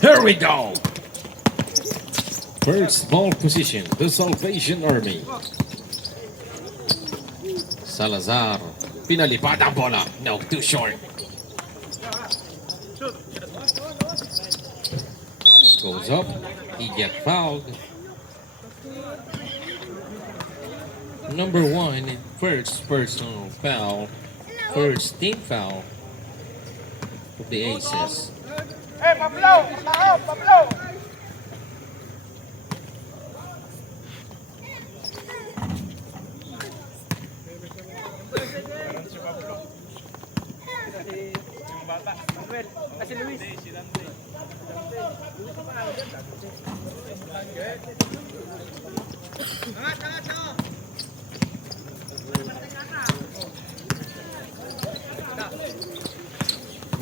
Here we go. First ball position, the Salvation Army. Salazar, pinalipad ang bola. No, too short. Goes up, he gets fouled. Number 1, first personal foul, first team foul of the Aces. Hey, Pablo! Pablo! Kasi Luis.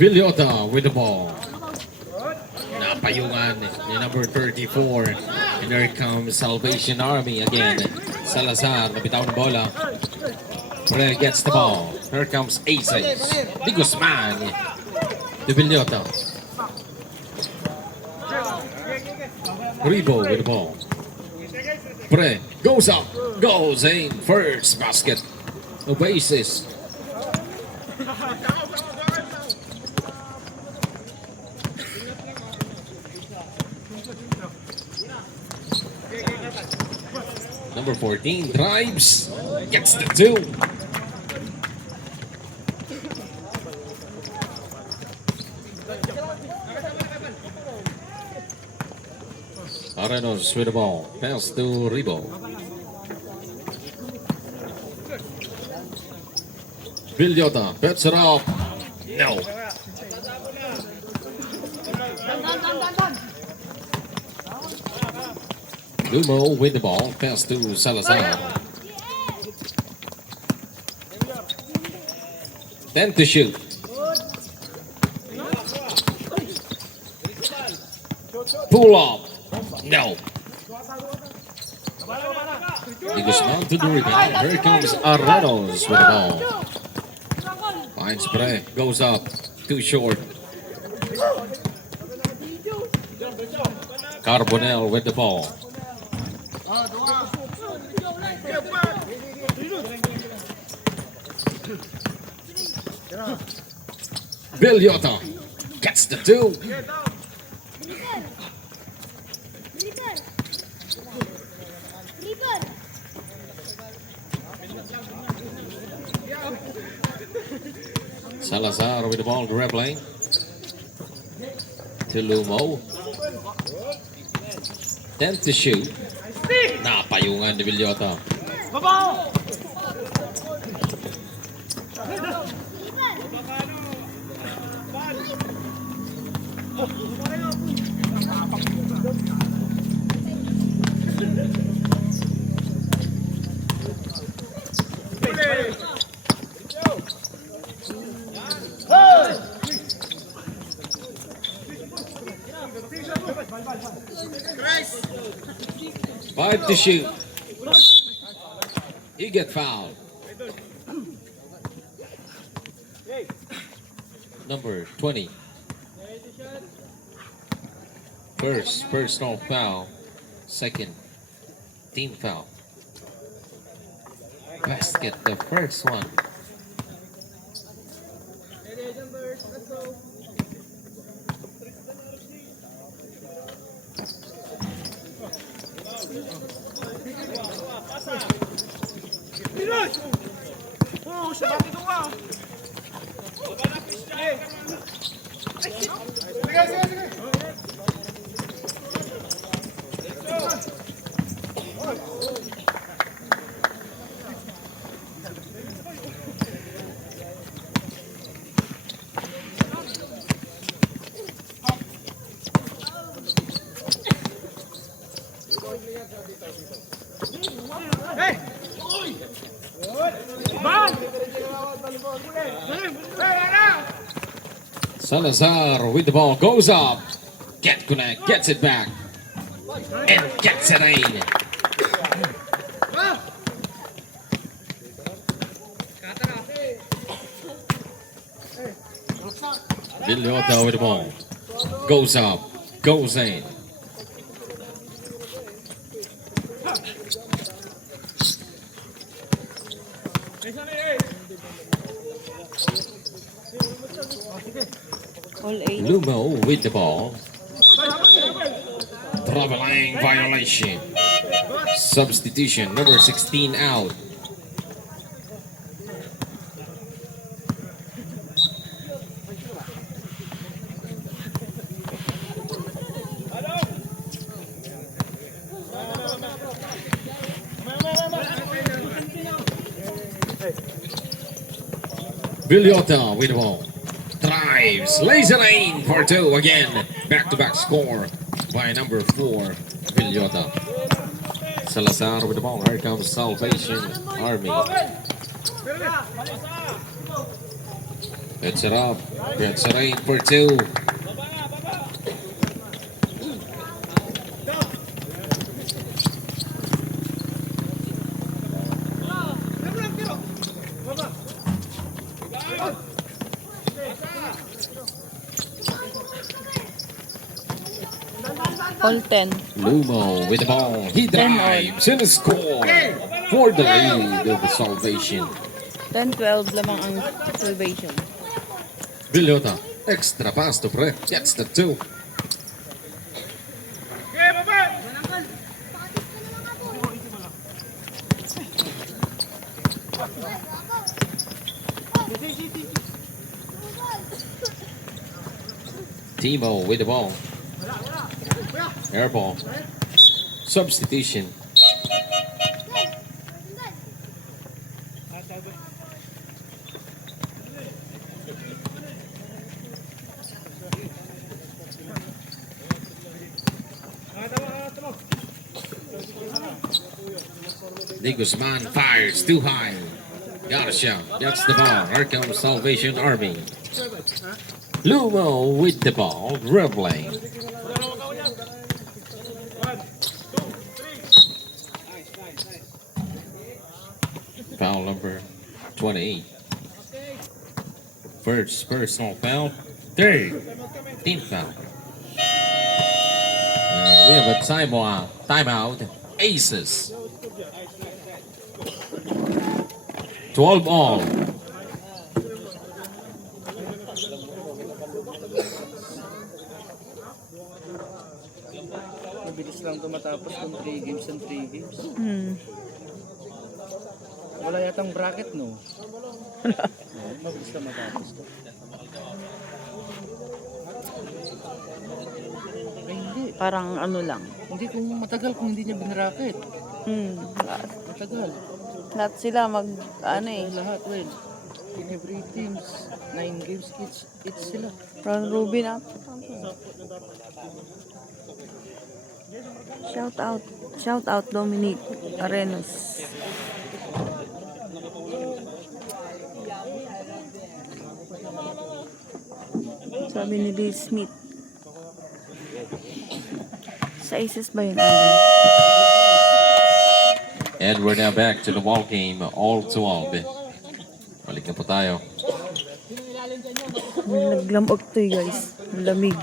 Villota with the ball. Napayungan ni number 34. And there comes Salvation Army again. Salazar, nabitaw ng bola. Pre gets the ball. Here comes Aces. Di Guzman. De Villota. Ribo with the ball. Pre goes up. Goes in. First basket of Aces. Number 14 drives, gets the 2. Arenos with the ball, pass to Ribo. Villota puts it up. No. Lumo with the ball, pass to Salazar. 10 to shoot. Pull up. No. He goes down to the rebound. Here comes Aranos with the ball. Finds Pre, goes up. Too short. Carbonell with the ball. Villota gets the 2. Salazar with the ball dribbling to Lumo. 10 to shoot. Napayungan ni Villota. Five to shoot. He get fouled. Number 20. First personal foul. Second team foul. Basket the first one. Salazar with the ball goes up. Can't connect, gets it back. And gets it in. Villota with the ball. Goes up, goes in. All 8. Lumo with the ball. Traveling violation. Substitution, number 16 out. Villota with the ball. Drives, lays it in for 2 again. Back-to-back score by number 4, Villota. Salazar with the ball. Here comes Salvation Army. Gets it up. Gets it in for 2. All 10. Lumo with the ball. He drives and score for the lead of the Salvation. 10-12 lamang ang salvation. Villota, extra pass to Pre, gets the 2. Timo with the ball. Air ball. Substitution. De Guzman fires too high. Got a shot. Gets the ball. Here comes Salvation Army. Lumo with the ball. Dribbling. Foul number 28. First personal foul. Third team foul. And we have a timeout. Aces. 12 all. Mabilis lang ito matapos kung 3 games and 3 games. Wala yatang bracket, no? Mabilis lang matapos to. Ay, hindi. Parang ano lang. Hindi kung matagal kung hindi niya binracket. Lahat, Matagal. lahat sila mag, ano eh. Lahat, well. In every teams, 9 games each sila. Ron Rubin up. Shout out Dominic Arenos. Sabi ni Lee Smith. Sa Aces ba yun? And we're now back to the ball game. All 12. Balik na po tayo. Naglamog to guys. Ang lamig.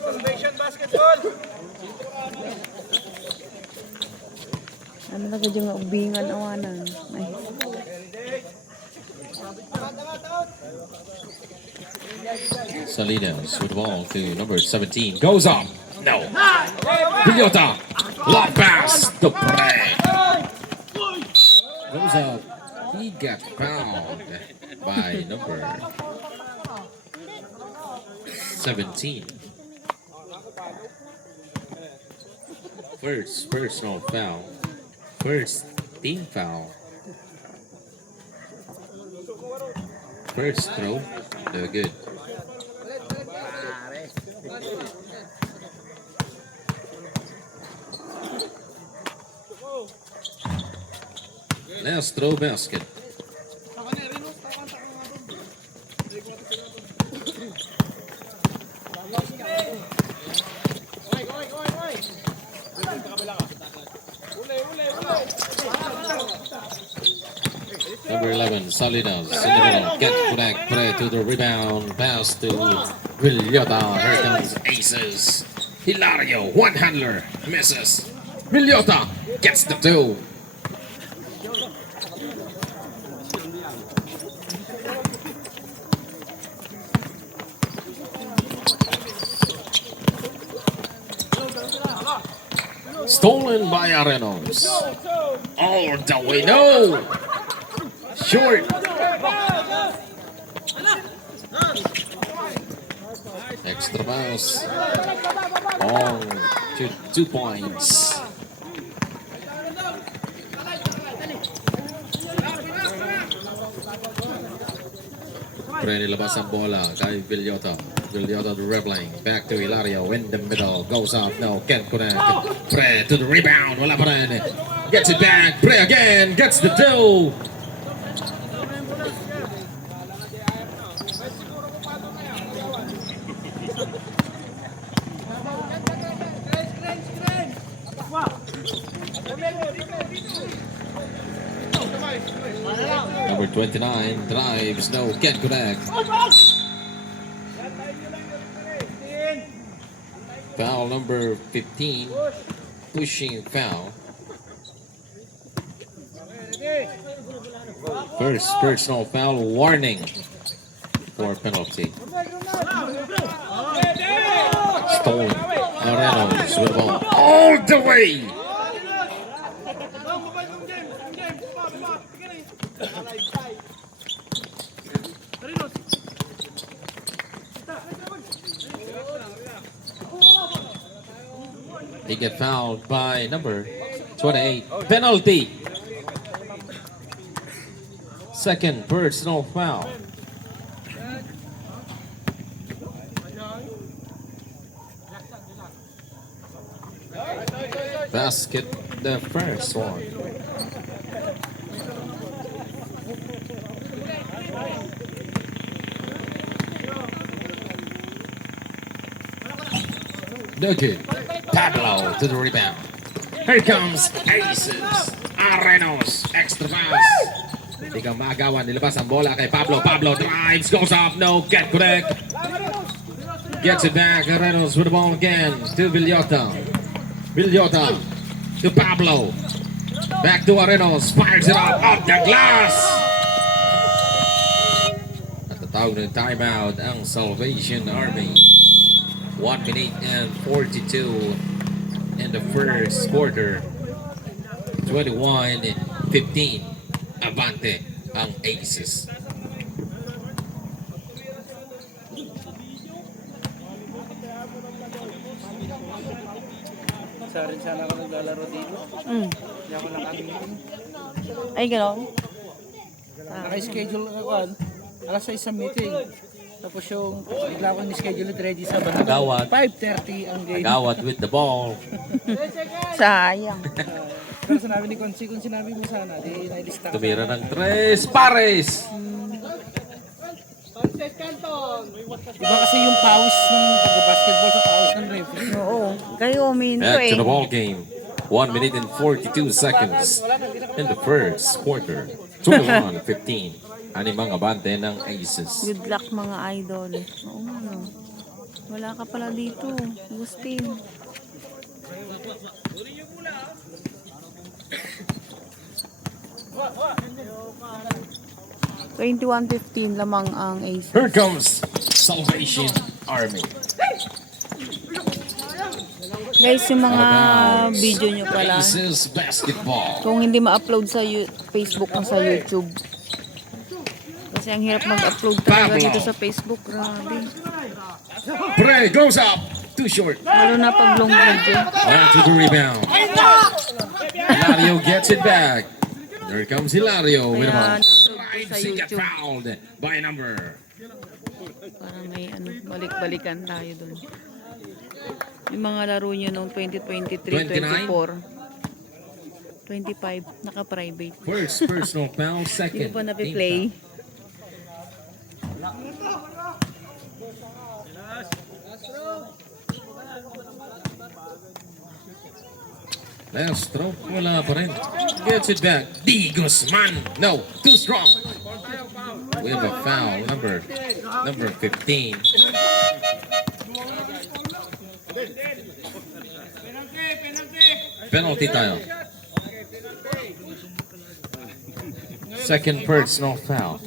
Salvation basketball. Ano na gadyo nga ubingan awanan. Ay. Salinas with the ball to number 17. Goes up. No. Villota. Long pass. The play. Goes up. He got fouled by number 17. First personal foul. First team foul. First throw. No good. Last throw basket. Number 11, Salinas in the middle. Get connect, play to the rebound. Pass to Villota. Here comes Aces. Hilario, one handler, misses. Villota gets the two. Stolen by Arenos. All the way, no! Short. Extra pass. On to 2 points. Pre nilabas ang bola kay Villota. Villota dribbling. Back to Hilario in the middle. Goes up. No, can't connect. Pre to the rebound. Wala pa rin. Gets it back. Pre again. Gets the two. Number 29 drives. No, can't connect. Foul number 15. Pushing foul. First personal foul warning for penalty. Stolen. Arenos with the ball all the way. He get fouled by number 28. Penalty. Second personal foul. Basket the first one. Duggan. Pablo to the rebound. Here comes Aces. Arenos. Extra pass. Hindi kang magawan. Nilabas ang bola kay Pablo. Pablo drives. Goes up. No. Get connect. Gets it back. Arenos with the ball again. To Villota. Villota. To Pablo. Back to Arenos. Fires it up. Off the glass. Natatawag ng timeout ang Salvation Army. 1 minute and 42 in the first quarter. 21-15. Abante ang Aces. Sa rin sana ako naglalaro dito. Hindi ako nakamitin. Ay, gano'n? Naka-schedule ako. Alas 6 sa meeting. Tapos yung bigla ko ni-schedule ready sa Banana. Agawad. 5:30 ang game. Agawad with the ball. Sayang. Pero sinabi ni Consi, kung sinabi mo sana, di nailista ka. Tumira ng 3. Pares. Iba kasi yung pawis ng basketball sa pawis ng referee. Oo. Kayo, minto Back eh. to the ball game. 1 minute and 42 seconds in the first quarter. 21-15. Animang abante ng Aces. Good luck mga idol. Oo nga no. Wala ka pala dito. Agustin. $21.15 lamang ang Aces. Here comes Salvation Army. Guys, yung mga video nyo pala, Aces basketball. kung hindi ma-upload sa Facebook o sa YouTube. Kasi ang hirap mag-upload talaga Pablo. dito sa Facebook. Grabe. Pre goes up. Too short. Lalo na pag long video. Back to the rebound. Hilario gets it back. There comes Hilario with a ball. Kaya na-upload ko sa He got YouTube. fouled by a number. Para may balik-balikan tayo dun. Yung mga laro nyo noong 2023, 24, 25, naka-private. First personal foul, Hindi second. ko pa napiplay. Lestro, wala pa rin. Gets it back. D. Guzman. No, too strong. We have a foul. Number 15. Penalty tayo. Second personal foul.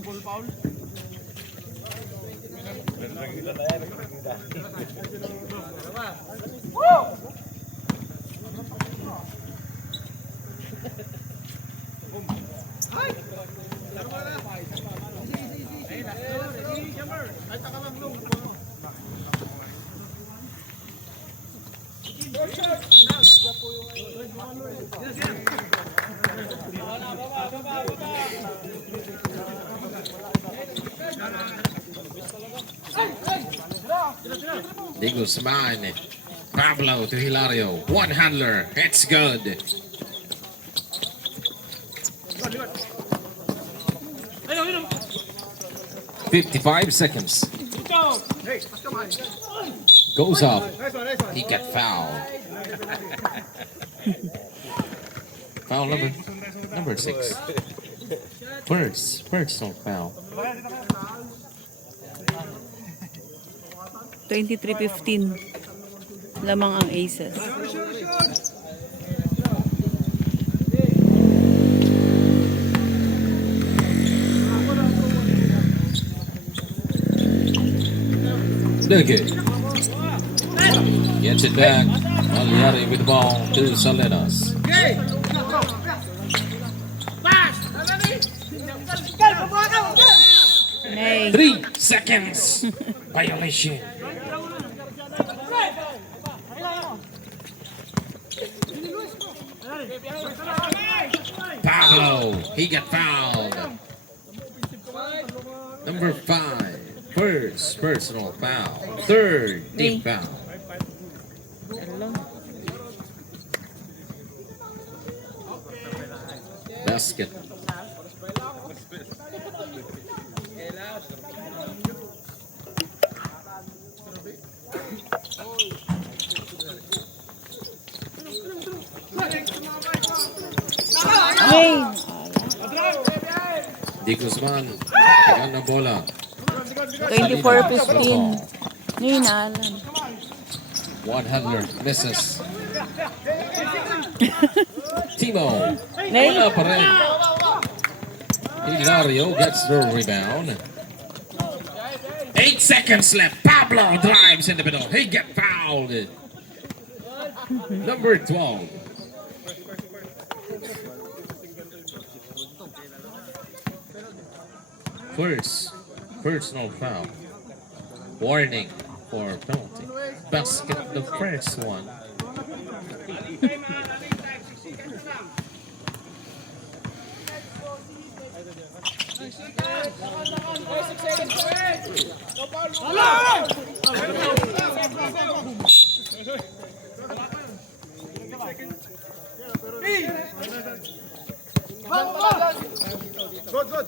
De Guzman. Pablo to Hilario. One handler. It's good. "55 seconds. Goes up. He got fouled. Foul number 6. First personal foul. 23-15. Lamang ang Aces. Duque gets it back. Maliari with the ball to Salinas. Nay. 3 seconds. Violation. Pablo, he got fouled. Number 5. First personal foul. Third team foul. Basket. De Guzman, pegang ng bola. 24-15. Ninalan. One handler misses. Timo, Nay. wala pa rin. Hilario gets the rebound. 8 seconds left. Pablo drives in the middle. He gets fouled. Number 12. First personal foul. Warning for penalty. Basket the first one. Good.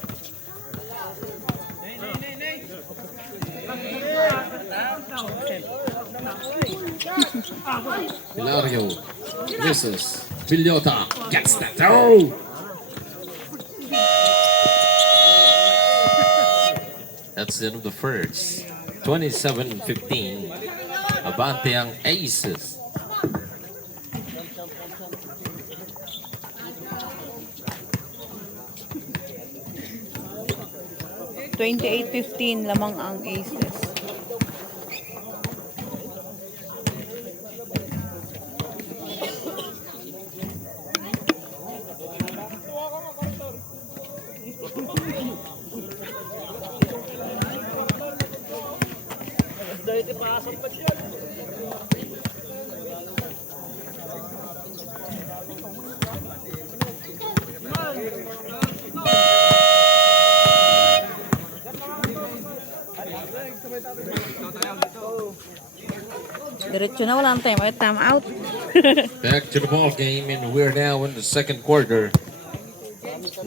Hilario misses. Villota gets the throw. That's the end of the first. 27-15. Abante ang Aces. $28.15 lamang ang Aces. Diretso na, wala nang time. Time out. Back to the ball game, and we're now in the second quarter.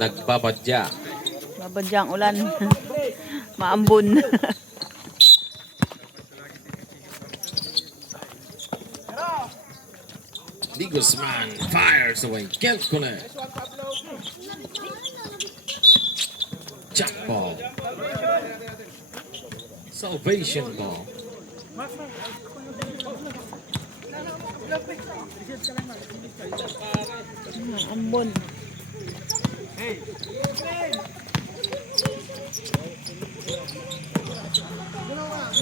Nagbabadya. Babadyang ulan. Maambon. De Guzman fires away. Can't connect. Jump ball. Salvation ball. Ambon.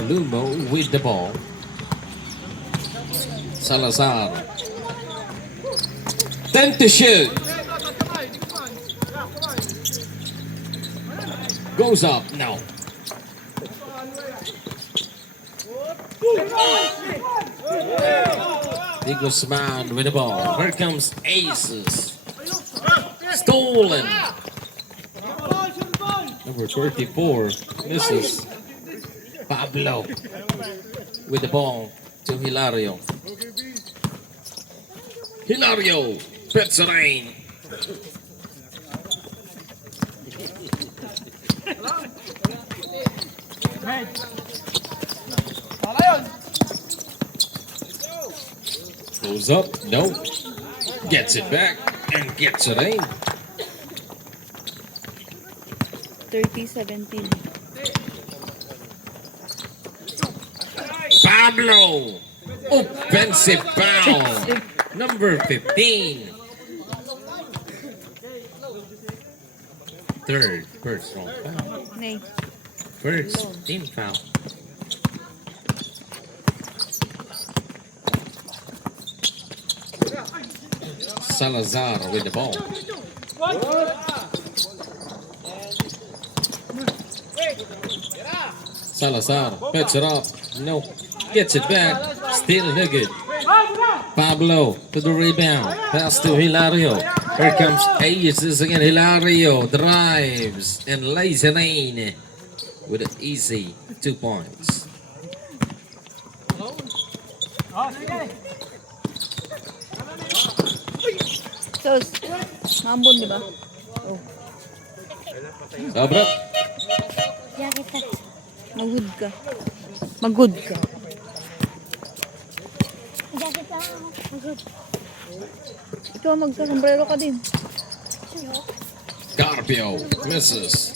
Lumo with the ball. Salazar. Then to shoot. Goes up. No. De Guzman with the ball. Here comes Aces. Stolen. Number 34 misses. Pablo with the ball to Hilario. Hilario puts it in. Goes up, no. Gets it back and gets it in. 30-17. Pablo. Offensive foul. Number 15. Third personal foul. Nay. First team foul. Salazar with the ball. Salazar puts it up. No. Gets it back. Still no good. Pablo to the rebound. Pass to Hilario. Here comes Aces again. Hilario drives and lays it in with an easy 2 points. Sos. Ambon, di ba? Oh. Sobra. Mag-good ka. Mag-good ka. Ikaw magka-sombrero ka din. Carpio misses.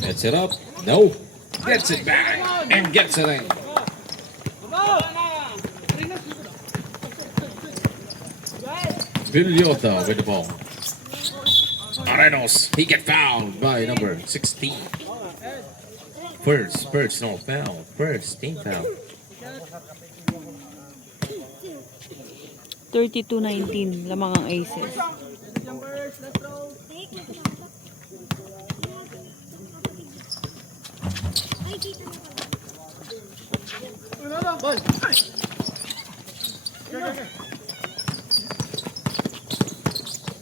Gets it up. No. Gets it back and gets it in. Villota with the ball. Arenos. He get fouled by number 16. First personal foul. First team foul. 32-19. Lamang ang Aces.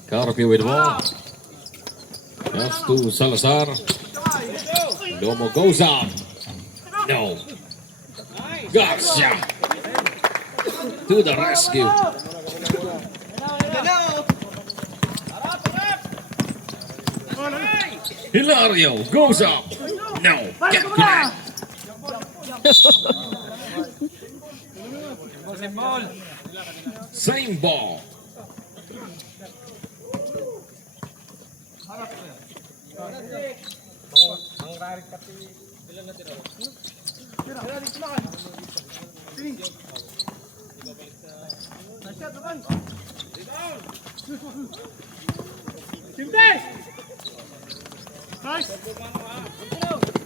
Carpio with the ball. Pass to Salazar. Lomo goes up. No. Garcia to the rescue. Hilario goes up. No. Get connect. Same ball.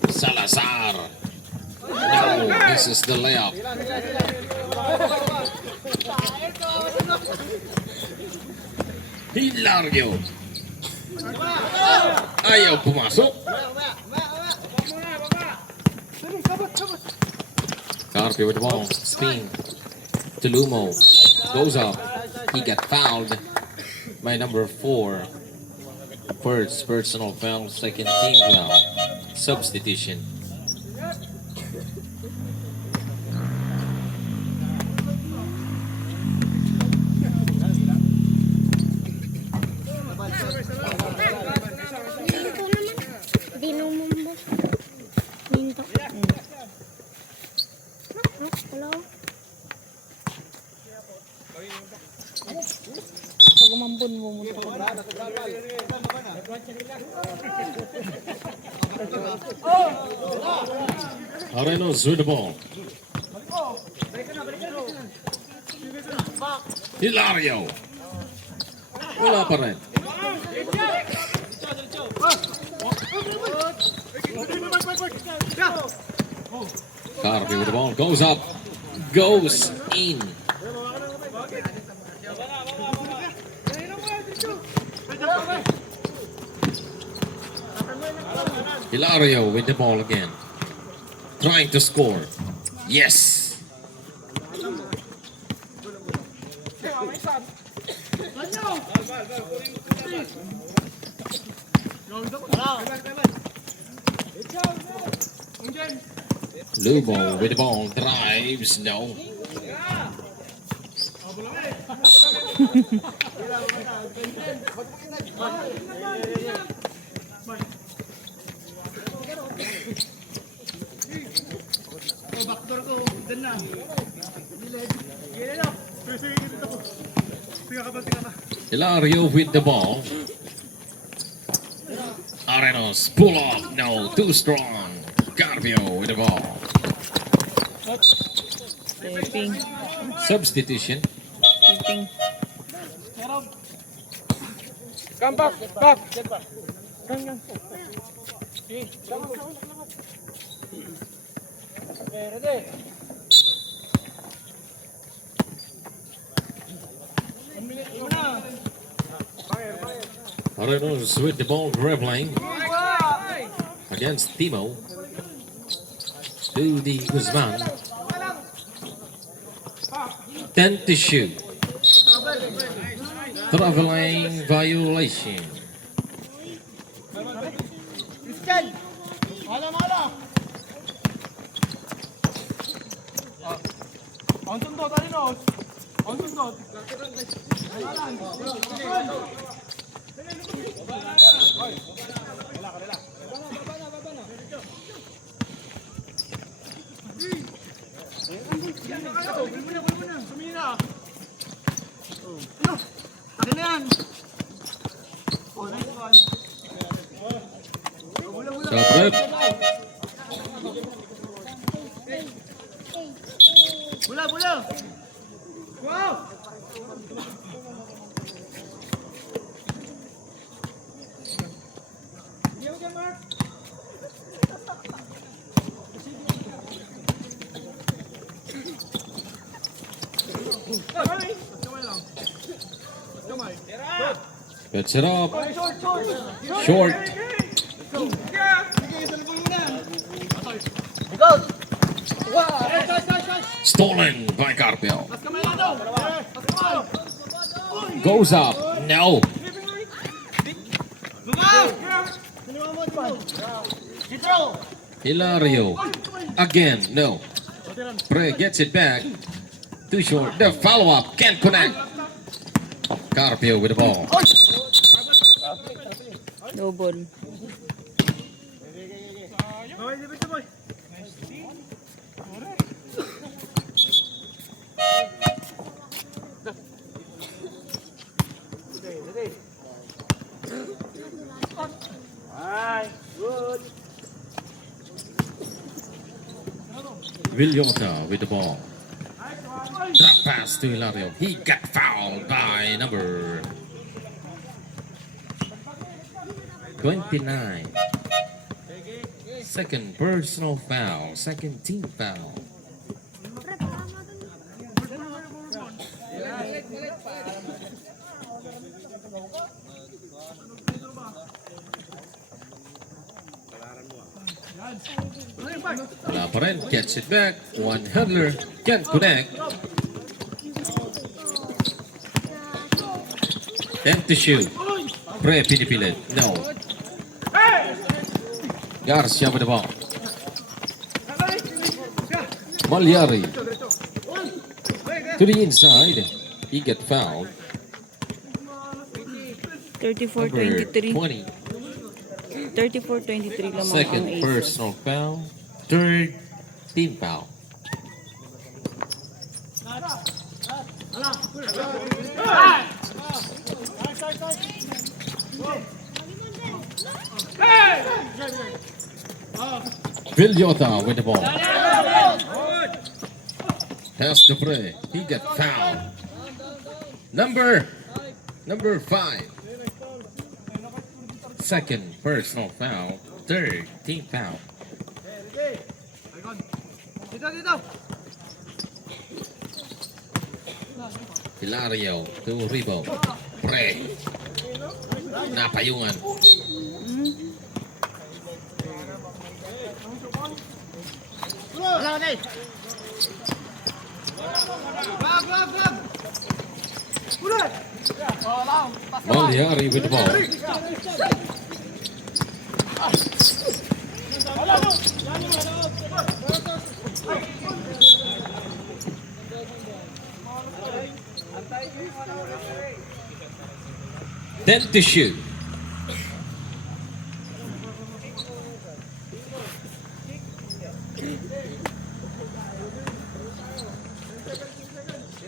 Salazar. No, this is the layup. Hilario. Ayaw pumasok. Carpio with the ball. Spin. To Lumo. Goes up. He got fouled by number 4. First personal foul, second team foul. Substitution. Pag umambon mo muna ka. Arenos with the ball. Hilario. Wala pa rin. Carpio with the ball. Goes up. Goes in. Hilario with the ball again. Trying to score. Yes. Lubo with the ball. Drives. No. Hilario with the ball. Arenos pull up. No, too strong. Carpio with the ball. Stepping. Substitution. Stepping. Come back, back. Arenos with the ball dribbling against Timo. To the Guzman. 10 to shoot. Traveling violation. On sundot, Arenos. On sundot. Sabrep. Bola, bola. Wow. Gets it up. Short. Stolen by Carpio. Goes up. No. Hilario. Again. No. Pre gets it back. Too short. The follow-up. Can't connect. Carpio with the ball. Double. Villota with the ball. Drop pass to Hilario. He got fouled by number 29. Second personal foul. Second team foul. Wala pa rin. Gets it back. One handler. Can't connect. 10 to shoot. Pre pinipilit. No. Garcia with the ball. Malyari. To the inside. He get fouled. 34-23. 20. 34-23 lamang ang Second Aces. personal foul. Third team foul. Villota with the ball. Pass to Pre. He got fouled. Number 5. Second personal foul. Third team foul. Dito. Hilario to Ribo. Pre. Napayungan. Wala na eh. Grab. Ulit. Maliari with the ball. Then to shoot.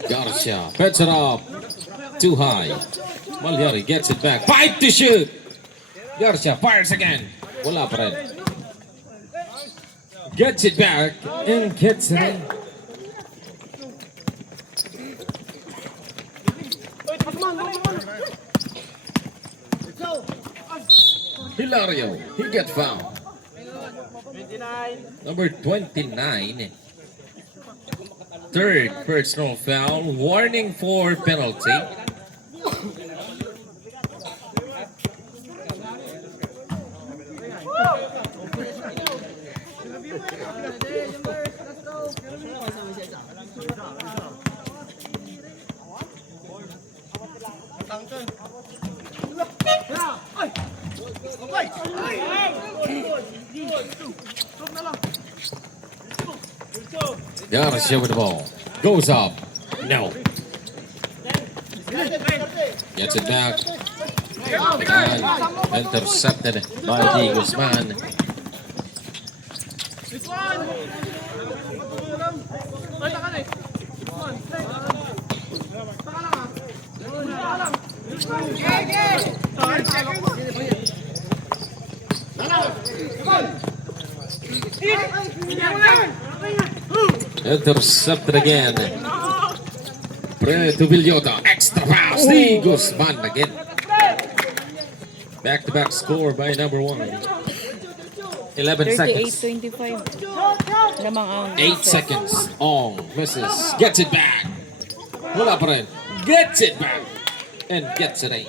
Garcia puts it up too high. Maliari gets it back. 5 to shoot. Garcia fires again. Wala pa rin. Gets it back and gets it in. Hilario, he gets fouled. Number 29. Third personal foul. Warning for penalty. Garcia with the ball. Goes up. No. Gets it back. And intercepted by Di Guzman. Intercepted again. Pre to Villota. Extra pass. Di Guzman again. Back-to-back score by number 1. 11 seconds. 38-25. Lamang ang 8 seconds. Ong misses. Gets it back. Wala pa rin. Gets it back. And gets it in.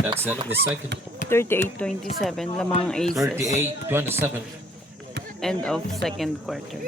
That's the end of the second. 38-27. Lamang ang aces. 38-27. End of second quarter.